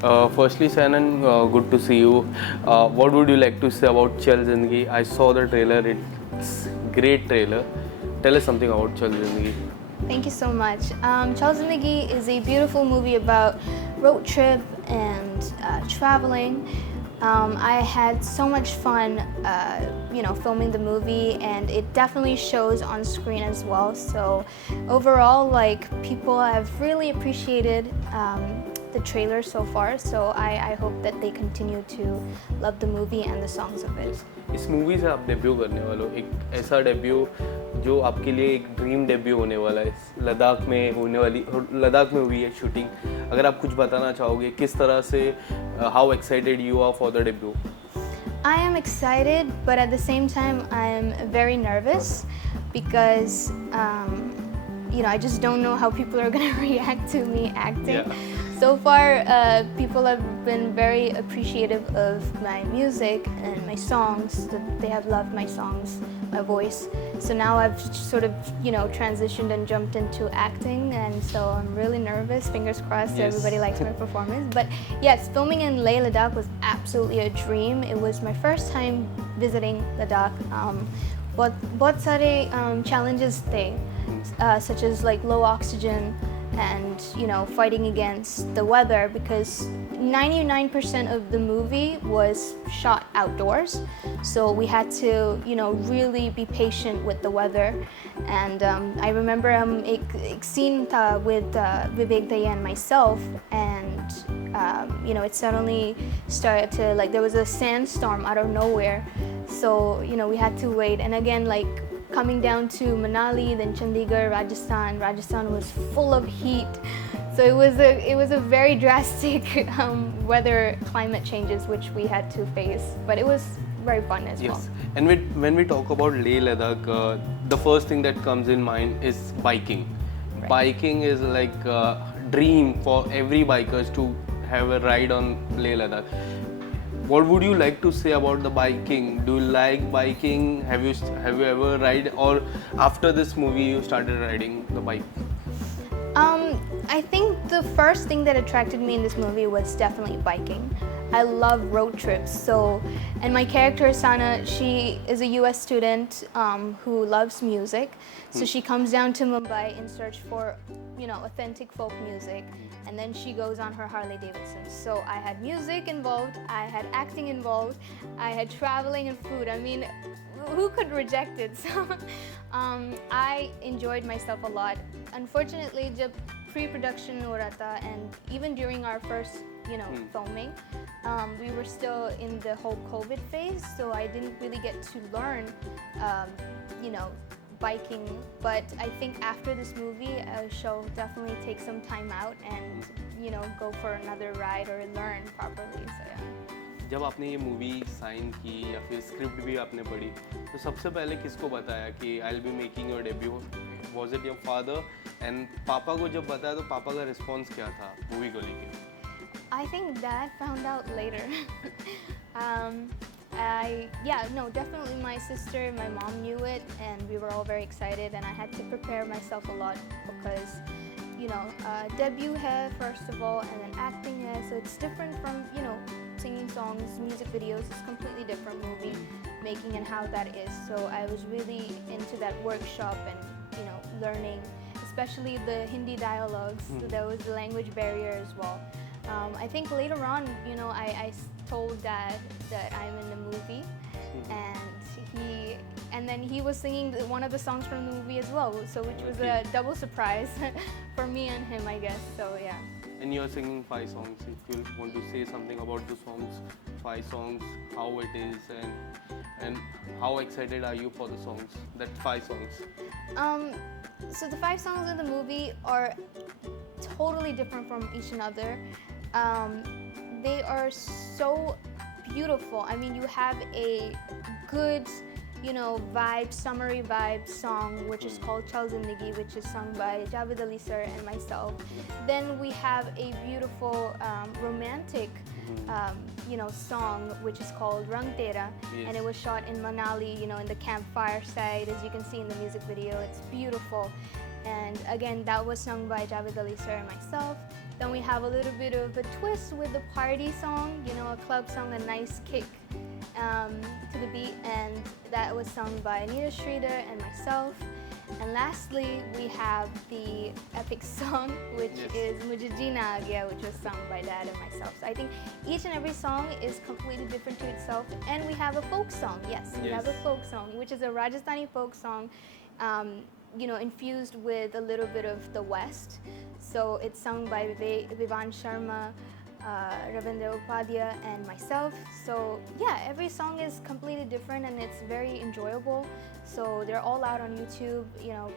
Firstly, Shannon, good to see you. What would you like to say about Chal Zindagi? I saw the trailer. It's great trailer. Tell us something about Chal Zindagi. Thank you so much. Chal Zindagi is a beautiful movie about road trip and traveling. I had so much fun, filming the movie, and it definitely shows on screen as well. So overall, like people have really appreciated the trailer so far. So I hope that they continue to love the movie and the songs of it. इस movie से आप debut करने वाले हो, एक ऐसा debut जो आपके लिए एक ड्रीम डेब्यू होने वाला है. लद्दाख में होने वाली, लद्दाख में हुई है शूटिंग. अगर आप कुछ बताना चाहोगे किस तरह से, how excited you are for the debut. I am excited, but at the same time, I'm very nervous because, I just don't know how people are going to react to me acting. Yeah. So far, people have been very appreciative of my music and my songs. They have loved my songs, my voice. So now I've sort of, transitioned and jumped into acting, and so I'm really nervous. Fingers crossed, Yes. everybody likes my performance. But yes, filming in Leh Ladakh was absolutely a dream. It was my first time visiting Ladakh. बहुत सारे challenges थे, such as like low oxygen and fighting against the weather, because 99% of the movie was shot outdoors, so we had to really be patient with the weather. And I remember एक scene था with Vivek Daya and myself, and it suddenly started to, like, there was a sandstorm out of nowhere, so we had to wait. And again, like, coming down to Manali, then Chandigarh, Rajasthan was full of heat. So it was a very drastic weather climate changes which we had to face, but it was very fun as well. Yes. And when we talk about Leh Ladakh, the first thing that comes in mind is biking. Right. Biking is like a dream for every bikers to have a ride on Leh Ladakh. What would you like to say about the biking? Do you like biking? Have you ever ride, or after this movie you started riding the bike? I think the first thing that attracted me in this movie was definitely biking. I love road trips. And my character Sana, she is a US student who loves music. So she comes down to Mumbai in search for, authentic folk music, and then she goes on her Harley Davidson. So I had music involved, I had acting involved, I had traveling and food. I mean, who could reject it? So I enjoyed myself a lot. Unfortunately, jab pre-production ho raha tha, and even during our first filming, we were still in the whole COVID phase, so I didn't really get to learn biking. But I think after this movie, I shall definitely take some time out and go for another ride or learn properly. So yeah. जब आपने ये movie sign की या फिर script भी आपने पढ़ी, तो सबसे पहले किसको बताया कि I will be making your debut? Was it your father? And पापा को जब बताया तो पापा का रिस्पॉन्स क्या था मूवी को लेके? I think Dad found out later. Definitely my sister, my mom knew it, and we were all very excited, and I had to prepare myself a lot because, debut hai first of all, and then acting hai, so it's different from, singing songs, music videos. It's completely different movie making and how that is. So I was really into that workshop and, learning, especially the Hindi dialogues. So there was a language barrier as well. I think later on, I told Dad that I'm in the movie, and then he was singing one of the songs from the movie as well, so which was a double surprise for me and him, I guess. So yeah. And you're singing 5 songs. If you want to say something about the songs, 5 songs, how it is, and how excited are you for the songs? That 5 songs. So the 5 songs in the movie are totally different from each another. They are so beautiful. I mean, you have a good summery vibe song, which is called Chal, Zindagi, which is sung by Javed Ali sir and myself. Then we have a beautiful romantic song which is called Rang Tera, and it was shot in Manali, in the campfire site, as you can see in the music video. It's beautiful. And again, that was sung by Javed Ali sir and myself. Then we have a little bit of a twist with the party song, a club song, a nice kick to the beat, and that was sung by Anita Sridhar and myself. And lastly, we have the epic song, which is Mujhe Jeena Aa Gaya, which was sung by Dad and myself. So I think each and every song is completely different to itself. And we have a folk song, we have a folk song, which is a Rajasthani folk song, infused with a little bit of the West. So it's sung by Vivan Sharma, Ravindra Upadhyay, and myself. So yeah, every song is completely different and it's very enjoyable. So they're all out on YouTube.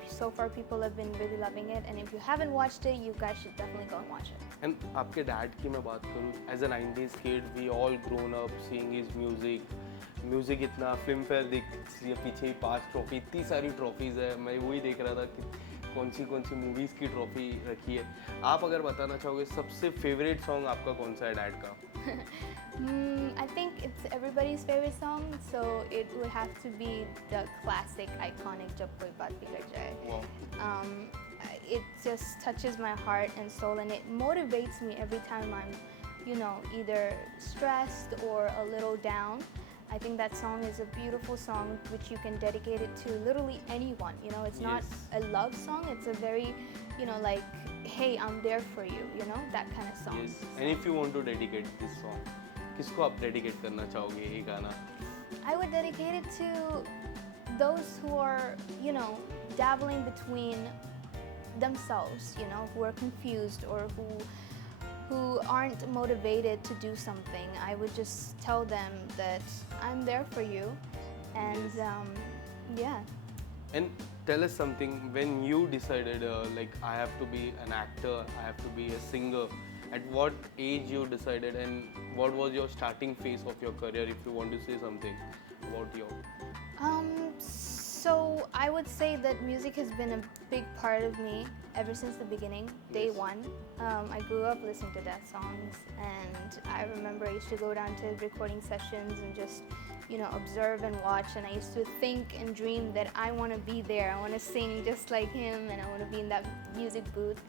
So far people have been really loving it, and if you haven't watched it, you guys should definitely go and watch it. And आपके dad की मैं बात करूँ, as a 90s kid, we all grown up seeing his music. Music इतना film fair पीछे ही 5 trophy, इतनी सारी trophies है. मैं वही देख रहा था कि कौन सी मूवीज़ की ट्रॉफी रखी है. आप अगर बताना चाहोगे सबसे फेवरेट सॉन्ग आपका कौन सा है डैड का? I think it's everybody's favorite song, so it would have to be the classic, iconic "Jab Koi Baat Bigar Jaye." Wow. It just touches my heart and soul, and it motivates me every time I'm, either stressed or a little down. I think that song is a beautiful song which you can dedicate it to literally anyone. It's not a love song. It's a very, like, hey, I'm there for you. That kind of song. Yes. And if you want to dedicate this song, किसको आप dedicate करना चाहोगे ये गाना? I would dedicate it to those who are, dabbling between themselves, who are confused or who aren't motivated to do something. I would just tell them that I'm there for you, and And tell us something, when you decided like I have to be an actor, I have to be a singer, at what age you decided, and what was your starting phase of your career, if you want to say something about your... So I would say that music has been a big part of me ever since the beginning, day one. I grew up listening to that songs, and I remember I used to go down to recording sessions and just, observe and watch, and I used to think and dream that I want to be there. I want to sing just like him, and I want to be in that music booth.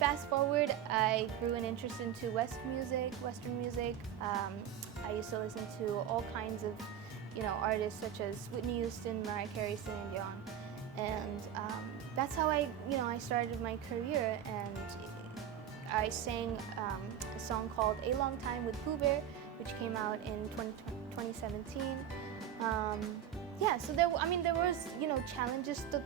Fast forward, I grew an interest into Western music. I used to listen to all kinds of artists such as Whitney Houston, Mariah Carey, Celine Dion, and that's how I started my career. And I sang a song called "A Long Time" with Pooh Bear, which came out in 2017. So there was challenges to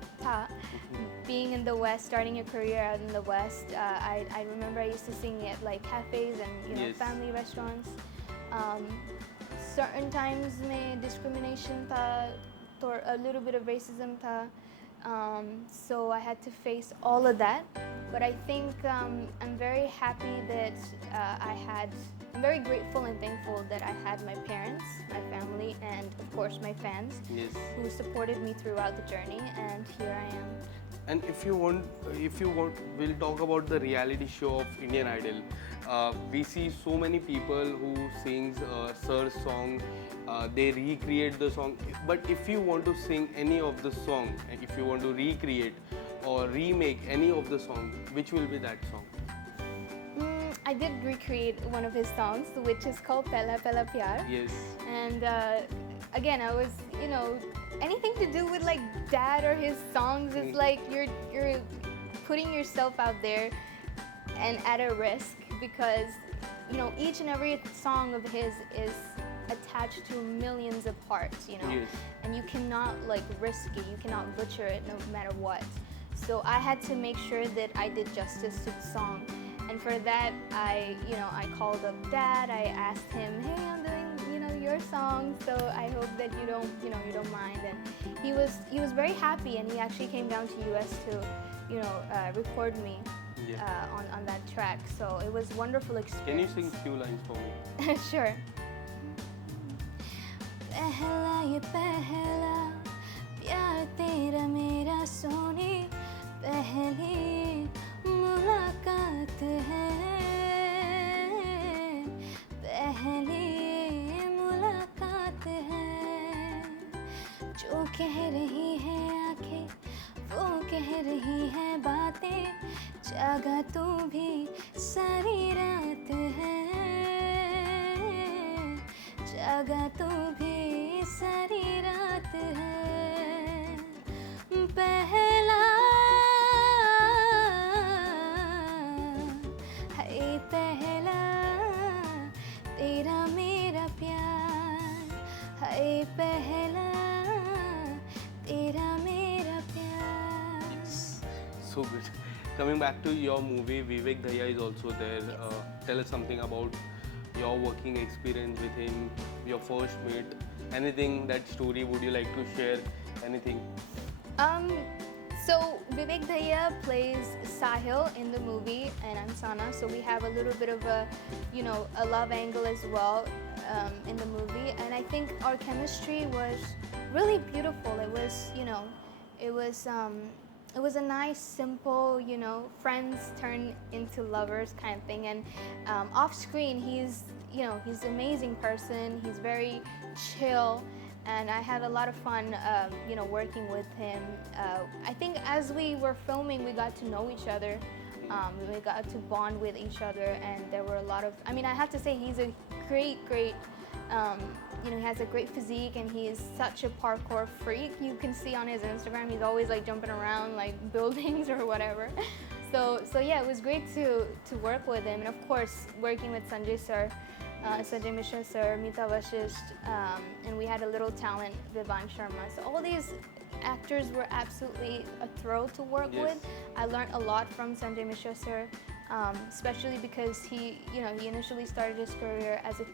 being in the West, starting a career out in the West. I remember I used to sing at like cafes and family restaurants. Certain times में discrimination था, or a little bit of racism था, so I had to face all of that. But I think I'm very happy that I'm very grateful and thankful that I had my parents, my family, and of course my fans who supported me throughout the journey, and here I am. And if you want, we'll talk about the reality show of Indian Idol. We see so many people who sings Sir's song, they recreate the song. But if you want to sing any of the song, if you want to recreate or remake any of the song, which will be that song? I did recreate one of his songs, which is called Pehla Pehla Pyar. Yes. And again, I was, anything to do with like dad or his songs is like you're putting yourself out there and at a risk, because each and every song of his is attached to millions of hearts, Yes. and you cannot like risk it, you cannot butcher it no matter what. So I had to make sure that I did justice to the song, and for that I called up Dad. I asked him, hey, I'm doing your song, so I hope that you don't mind. And he was very happy, and he actually came down to US to record me on that track. So it was a wonderful experience. Can you sing few lines for me? Sure. पहला ये पहला प्यार तेरा मेरा सोने पहली मुलाकात है पहली मुलाकात है जो कह रही है आंखें वो कह रही है बातें जागा तू भी सारी रात है जागा तू भी सारी रात है पहला है पहला तेरा मेरा प्यार है पहला तेरा मेरा प्यार So good. Coming back to your movie, Vivek Dhaya is also there. Tell us something about your working experience with him, your first meet, anything, that story would you like to share, anything? So Vivek Dhaya plays Sahil in the movie and I'm Sana, so we have a little bit of a, a love angle as well in the movie, and I think our chemistry was really beautiful. It was a nice, simple, friends turn into lovers kind of thing. And off screen, he's an amazing person. He's very chill, and I had a lot of fun, working with him. I think as we were filming, we got to know each other. We got to bond with each other, and there were a lot of. I have to say, he's a great. He has a great physique and he is such a parkour freak. You can see on his Instagram, he's always like jumping around like buildings or whatever. So yeah, it was great to work with him, and of course working with Sanjay sir, Sanjay Mishra sir, Meeta Vashisht, and we had a little talent, Vivan Sharma. So all these actors were absolutely a thrill to work with. I learned a lot from Sanjay Mishra sir, especially because he initially started his career as a